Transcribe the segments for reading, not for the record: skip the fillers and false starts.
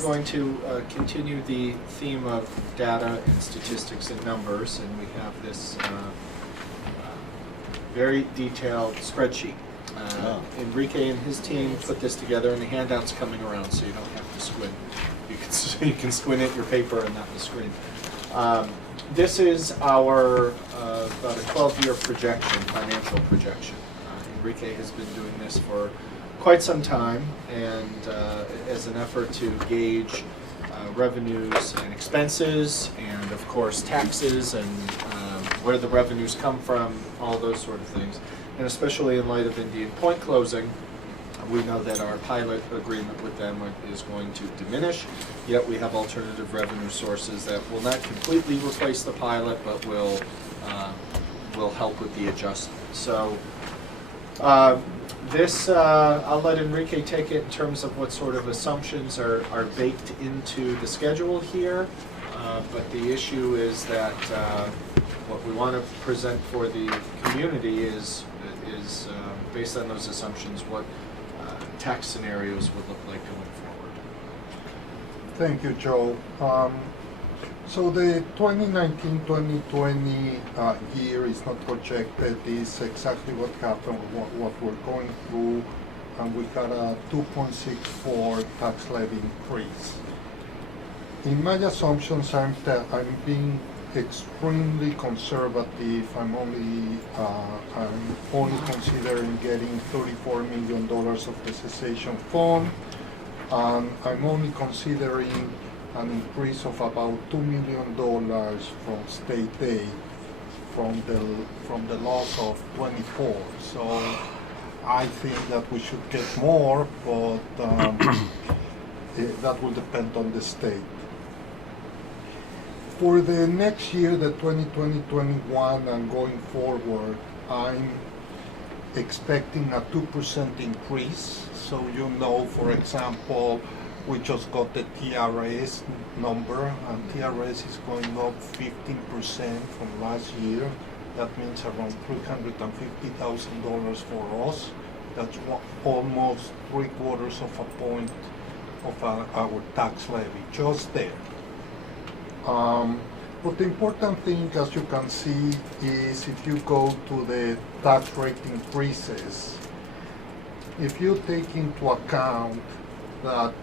we're going to continue the theme of data and statistics and numbers, and we have this very detailed spreadsheet. Enrique and his team put this together, and the handout's coming around, so you don't have to squint. You can squint at your paper and not the screen. This is our about a 12-year projection, financial projection. Enrique has been doing this for quite some time, and as an effort to gauge revenues and expenses, and of course taxes, and where the revenues come from, all those sort of things. And especially in light of Indian Point closing, we know that our pilot agreement with them is going to diminish, yet we have alternative revenue sources that will not completely replace the pilot, but will help with the adjustment. So this, I'll let Enrique take it in terms of what sort of assumptions are baked into the schedule here, but the issue is that what we want to present for the community is based on those assumptions, what tax scenarios would look like going forward. Thank you, Joe. So the 2019-2020 year is not projected. It's exactly what happened, what we're going through, and we got a 2.64 tax levy increase. In my assumptions, I'm being extremely conservative. I'm only considering getting $34 million of the cessation fund, and I'm only considering an increase of about $2 million from state aid from the loss of 24. So I think that we should get more, but that will depend on the state. For the next year, the 2020-21, and going forward, I'm expecting a 2% increase. So you know, for example, we just got the TRS number, and TRS is going up 15% from last year. That means around $350,000 for us. That's almost 3/4 of a point of our tax levy, just there. But the important thing, as you can see, is if you go to the tax rate increases, if you take into account that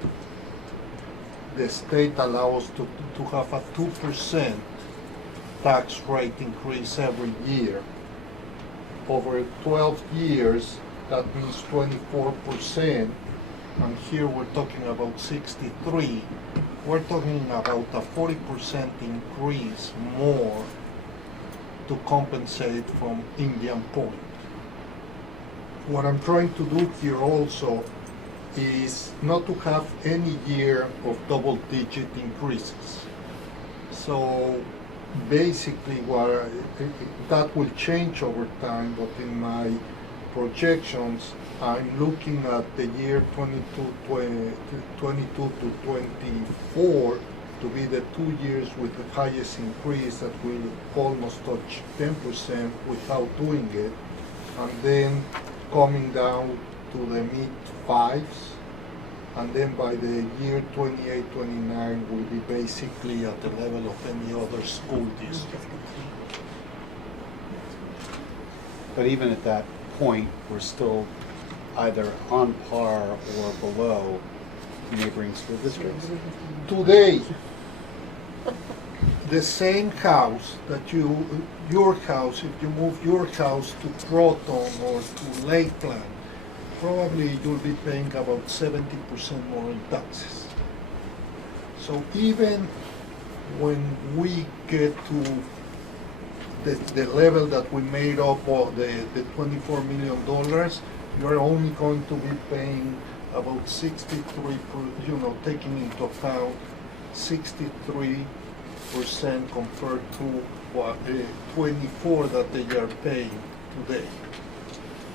the state allows to have a 2% tax rate increase every year, over 12 years, that means 24%, and here we're talking about 63. We're talking about a 40% increase more to compensate from Indian Point. What I'm trying to do here also is not to have any year of double-digit increases. So basically that will change over time, but in my projections, I'm looking at the year 22 to 24 to be the 2 years with the highest increase that will almost touch 10% without doing it, and then coming down to the mid-5s, and then by the year 28-29 will be basically at the level of any other school district. But even at that point, we're still either on par or below neighboring school districts. Today, the same house that your house, if you move your house to Croton or to Lakeland, probably you'll be paying about 70% more in taxes. So even when we get to the level that we made up of the $24 million, you're only going to be paying about 63, taking into account 63% compared to 24 that they are paying today.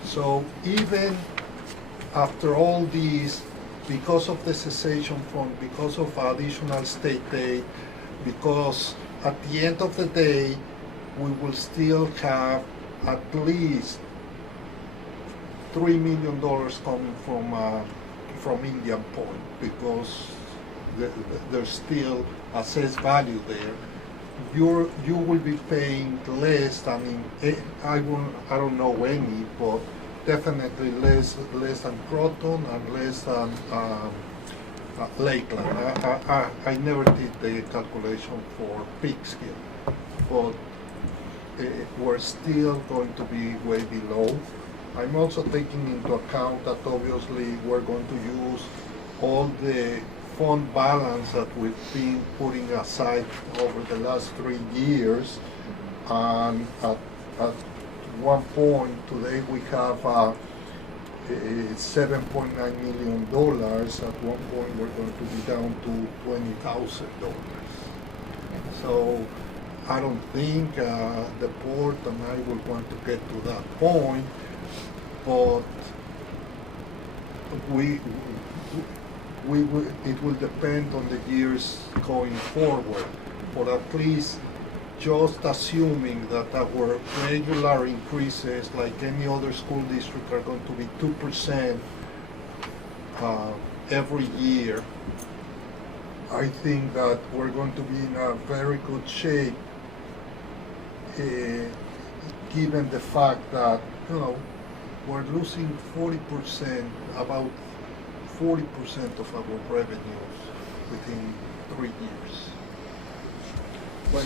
So even after all these, because of the cessation fund, because of additional state aid, because at the end of the day, we will still have at least $3 million coming from Indian Point, because there's still assessed value there, you will be paying less than I don't know any, but definitely less than Croton and less than Lakeland. I never did the calculation for Peekskill, but we're still going to be way below. I'm also taking into account that obviously we're going to use all the fund balance that we've been putting aside over the last 3 years. And at one point today we have $7.9 million. At one point we're going to be down to $20,000. So I don't think the board and I will want to get to that point, but it will depend on the years going forward. But at least just assuming that our regular increases, like any other school district, are going to be 2% every year, I think that we're going to be in a very good shape, given the fact that, you know, we're losing 40%, about 40% of our revenues within 3 years.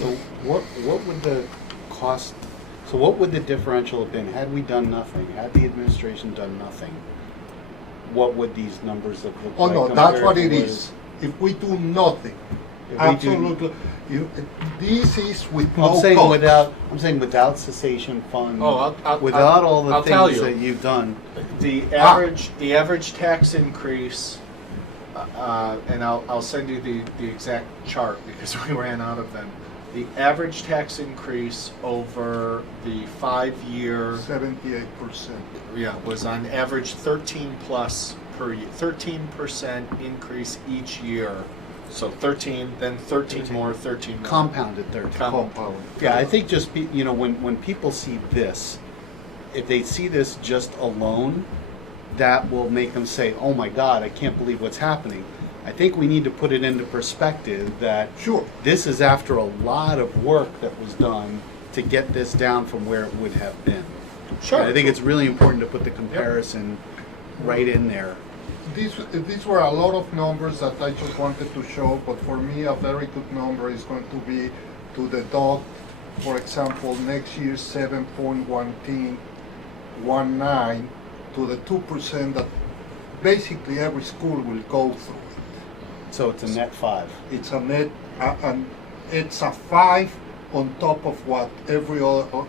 So what would the cost, so what would the differential have been had we done nothing, had the administration done nothing? What would these numbers have looked Oh like? no, that's compared what to it is. If we do nothing, If we do- absolutely, this is with no I'm saying cost. without cessation fund, Oh, without all the I'll tell things you. that you've done. The average tax increase, and I'll send you the exact chart because we ran out of them. The average tax increase over the 5-year 78%. was on average 13 plus per year, 13% increase each year. So 13, then 13 more, 13 more. Compounded 13. Compound. Yeah, I think just, when people see this, if they see this just alone, that will make them say, oh my God, I can't believe what's happening. I think we need to put it into perspective that Sure. this is after a lot of work that was done to get this down from where it would have been. Sure. And I think it's really important to put the comparison right in there. These were a lot of numbers that I just wanted to show, but for me a very good number is going to be to deduct, for example, next year's 7.19 to the 2% that basically every school will go through. So it's a net 5. It's a net, and it's a 5 on top of what every other of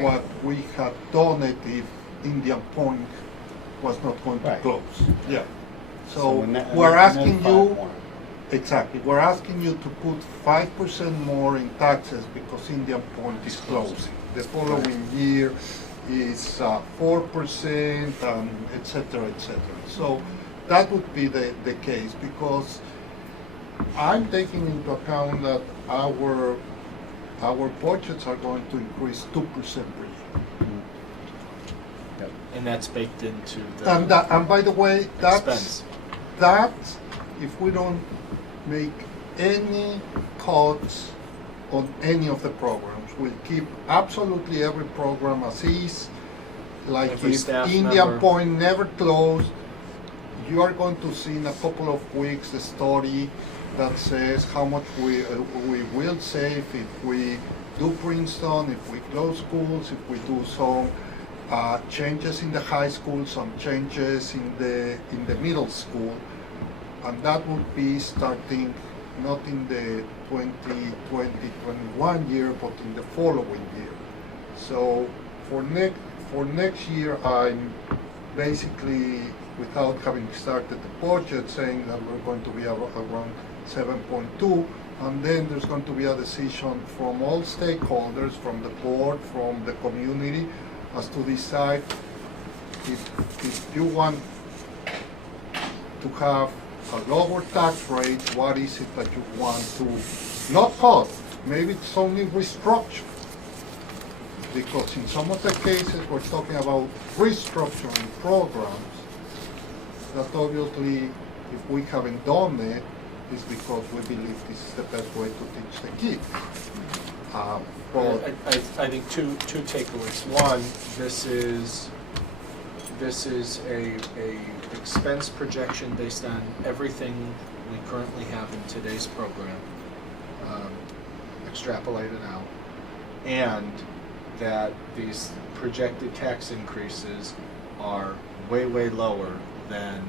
what we had done it if Indian Point was not going to Right. close. Yeah. So a net- we're a net asking 5 you more. exactly. We're asking you to put 5% more in taxes because Indian Point is closing. The following year is 4% and et cetera, et cetera. So that would be the case because I'm taking into account that our budgets are going to increase 2% per year. And that's baked into the And by the way, expense. that if we don't make any cuts on any of the programs, we'll keep absolutely every program as is. Like Every if staff Indian member. Point never closed, you are going to see in a couple of weeks the study that says how much we will save if we do Princeton, if we close schools, if we do some changes in the high school, some changes in the middle school, and that would be starting not in the 2020-21 year, but in the following year. So for next year, I'm basically, without having started the budget, saying that we're going to be around 7.2, and then there's going to be a decision from all stakeholders, from the board, from the community, as to decide if you want to have a lower tax rate, what is it that you want to not cut? Maybe it's only restructure. Because in some of the cases we're talking about restructuring programs that obviously if we haven't done it, is because we believe this is the best way to teach the kids. But I think two takeaways. One, this is a expense projection based on everything we currently have in today's program, extrapolated out, and that these projected tax increases are way, way lower than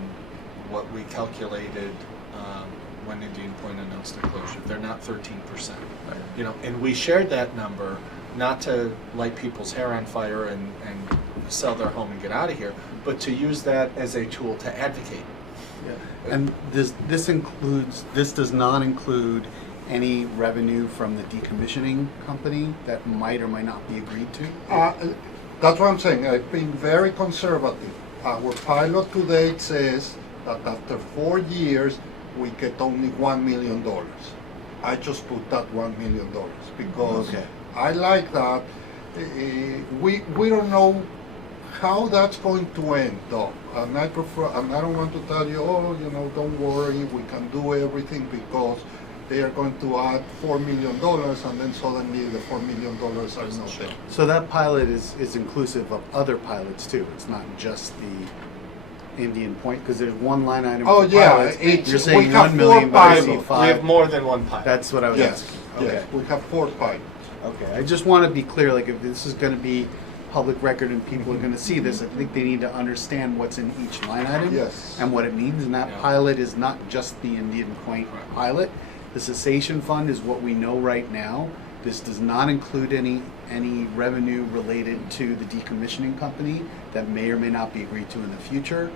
what we calculated when Indian Point announced their closure. They're not 13%. You know, and we shared that number not to light people's hair on fire and sell their home and get out of here, but to use that as a tool to advocate. And this does not include any revenue from the decommissioning company that might or might not be agreed to? that's what I'm saying. I've been very conservative. Our pilot to date says that after 4 years, we get only $1 million. I just put that $1 million because Okay. I like that. We don't know how that's going to end, though. And I prefer, and I don't want to tell you, oh, you know, don't worry, we can do everything, because they are going to add $4 million, and then suddenly the $4 million are not there. So that pilot is inclusive of other pilots too. It's not just the Indian Point, because there's one line item Oh, for yeah, pilots. it's- You're saying we have 1 million, four but I see pilots. We have 5. more than one pilot. That's what I was Yes, asking. yes, Okay. we have 4 pilots. Okay. I just want to be clear, like if this is going to be public record and people are going to see this, I think they need to understand what's in each line item Yes. and what it means. And that Yeah. pilot is not just the Indian Point Correct. pilot. The cessation fund is what we know right now. This does not include any revenue related to the decommissioning company that may or may not be agreed to in the future.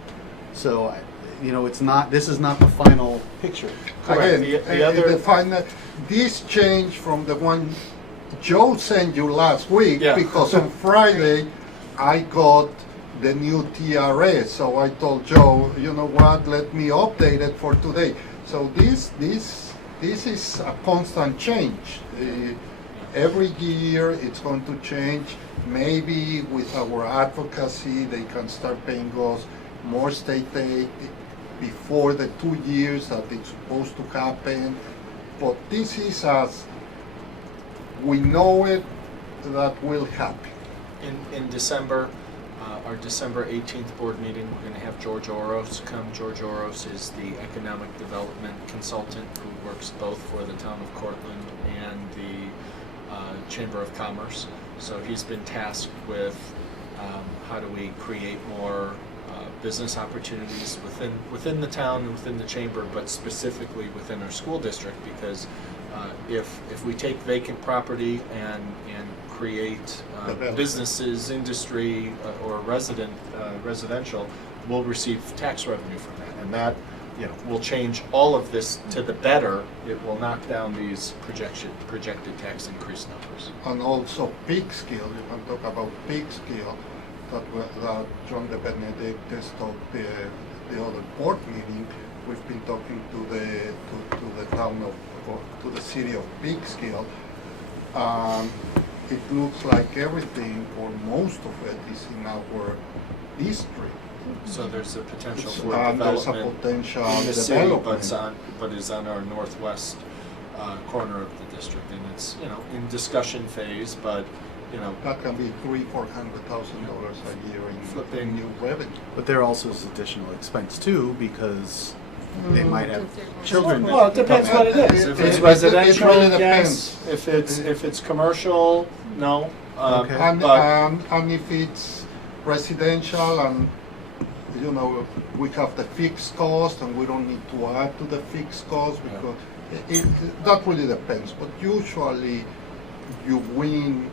So, you know, it's not. This is not the final picture. Correct. Again, The other- the final, this change from the one Joe sent you last week, Yeah. because on Friday I got the new TRS, so I told Joe, you know what, let me update it for today. So this is a constant change. Every year it's going to change. Maybe with our advocacy, they can start paying us more state aid before the 2 years that it's supposed to happen. But this is as we know it, that will happen. In December, our December 18th board meeting, we're going to have George Oros come. George Oros is the economic development consultant who works both for the town of Cortland and the Chamber of Commerce. So he's been tasked with how do we create more business opportunities within the town and within the chamber, but specifically within our school district, because if we take vacant property and create businesses, industry, or residential, we'll receive tax revenue from that, and that, you know, will change all of this to the better. It will knock down these projected tax increase numbers. And also peak scale, you can talk about peak scale, that John de Benedictis talked the other board meeting. We've been talking to the town to the city of Peekskill. It looks like everything, or most of it, is in our district. So there's a potential for There's a development potential in the city, development. but is on our northwest corner of the district, and it's, you know, in discussion phase, but, you know, That can be $300,000-$400,000 a year in Flipping. new revenue. But there also is additional expense too, because they might have children. that well, it depends come what in. it is. If it's It residential, really yes. depends. If it's commercial, no. Okay. And if it's residential, and you know, we have the fixed cost, and we don't need to add to the fixed cost, because that really depends. But usually, you win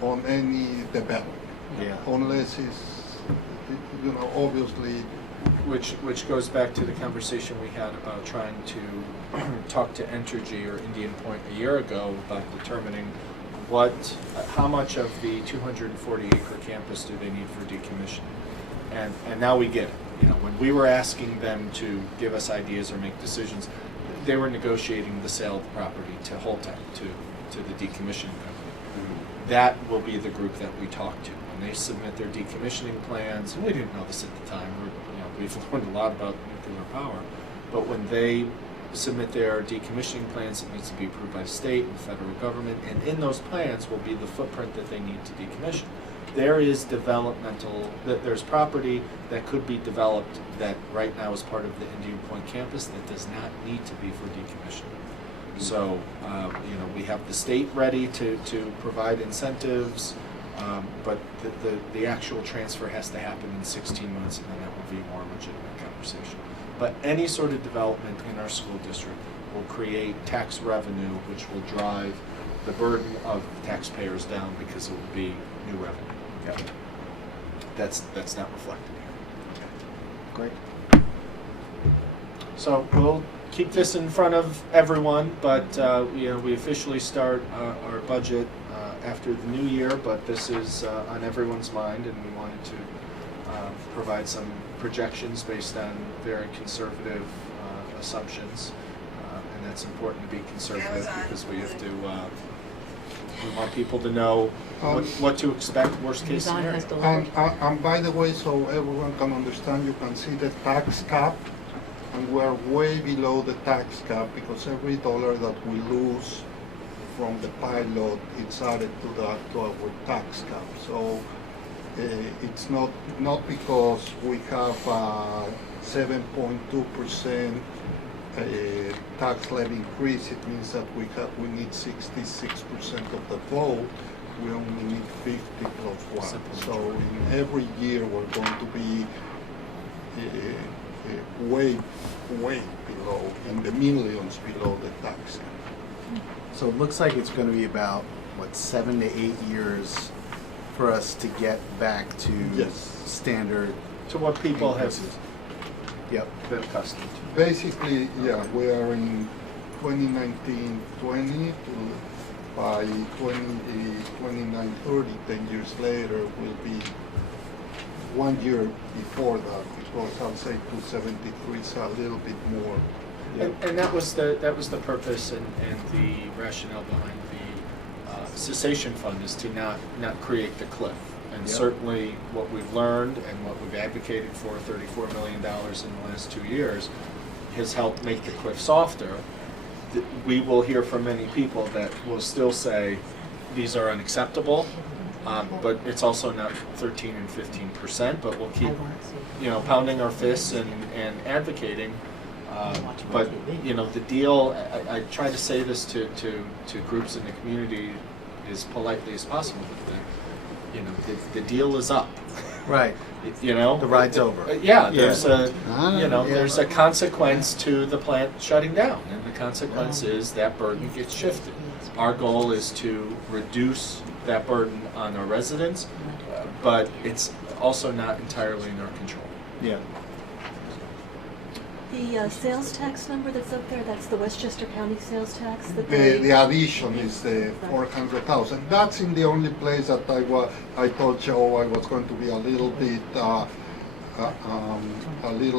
on any development, Yeah. unless it's, you know, obviously. Which goes back to the conversation we had about trying to talk to Entergy or Indian Point a year ago about determining how much of the 240-acre campus do they need for decommissioning, and now we get it. You know, when we were asking them to give us ideas or make decisions, they were negotiating the sale of the property to Holtec, to the decommissioning company. That will be the group that we talk to when they submit their decommissioning plans. And we didn't know this at the time. We've learned a lot about nuclear power, but when they submit their decommissioning plans. It needs to be approved by the state and the federal government, and in those plans will be the footprint that they need to decommission. There is there's property that could be developed that right now is part of the Indian Point campus that does not need to be for decommissioning. So, we have the state ready to provide incentives, but the actual transfer has to happen in 16 months, and then that will be more of a legitimate conversation. But any sort of development in our school district will create tax revenue, which will drive the burden of taxpayers down because it will be new revenue. Yeah. That's not reflected here. Great. So we'll keep this in front of everyone, but we officially start our budget after the new year, but this is on everyone's mind, and we wanted to provide some projections based on very conservative assumptions, and that's important to be conservative because we have to. We want people to know what to expect, worst case scenario. And by the way, so everyone can understand, you can see the tax cap, and we're way below the tax cap because every dollar that we lose from the pilot, it's added to our tax cap. So it's not because we have 7.2% tax levy increase, it means that we need 66% of the vote. We only need 50 plus 1. So in every year we're going to be way below, in the millions below the tax cap. So it looks like it's going to be about, 7 to 8 years for us to get back to standard. To what people increases. have been accustomed to. Basically, yeah, we are in 2019-20 by 29-30, 10 years later, will be 1 year before that, because I'll say 273 is a little bit more. And that was the purpose and the rationale behind the cessation fund, is to not create the cliff. And certainly what we've learned and what we've advocated for, $34 million in the last 2 years, has helped make the cliff softer. We will hear from many people that will still say these are unacceptable, but it's also not 13 and 15%, but we'll keep pounding our fists and advocating. But the deal, I try to say this to groups in the community as politely as possible, that the deal is up. Right. The ride's over. There's there's a consequence to the plant shutting down, and the consequence is that burden gets shifted. Our goal is to reduce that burden on our residents, but it's also not entirely in our control. Yeah. The sales tax number that's up there, that's the Westchester County sales tax that The addition is the 400,000. That's in the only place that I told Joe I was going to be a little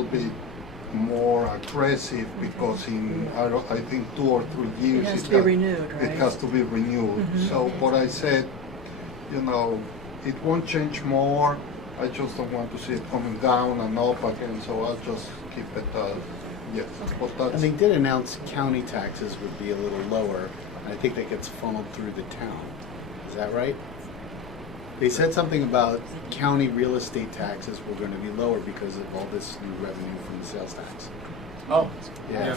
bit more aggressive, because in I think 2 or 3 years it has to be renewed, right? It has to be renewed. So, but I said, it won't change more. I just don't want to see it coming down and up again. So I'll just keep it. But that's. And they did announce county taxes would be a little lower. I think that gets funneled through the town. Is that right? They said something about county real estate taxes were going to be lower because of all this new revenue from the sales tax. Oh, Yeah.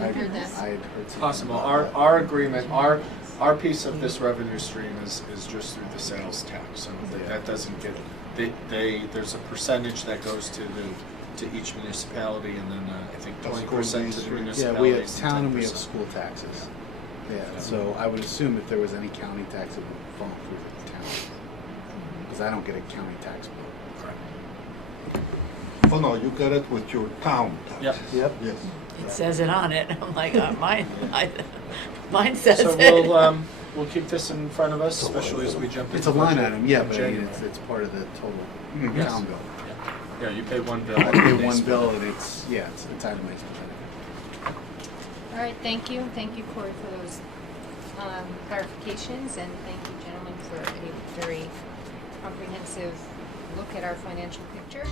I heard that. had heard something possible. about Our agreement, our piece of this revenue stream is just through the sales tax. So that doesn't get. There's a percentage that goes to each municipality, and then I think 20% to the municipalities. Yeah, we have and town and we have 10%. school taxes. Yeah, so I would assume if there was any county tax, it would fall through the town. Because I don't get a county tax bill. Correct. Oh no, you get it with your town tax. Yep. Yes. It says it on it. I'm like, mine says So it. we'll keep this in front of us, especially as we jump into It's a line budget item, yeah, in but I mean, January. it's part of the total Yes. town bill. Yeah, you pay one bill. I pay they one split bill it. and it's itemized. All right, thank you. Thank you, Corey, for those clarifications, and thank you, gentlemen, for a very comprehensive look at our financial picture.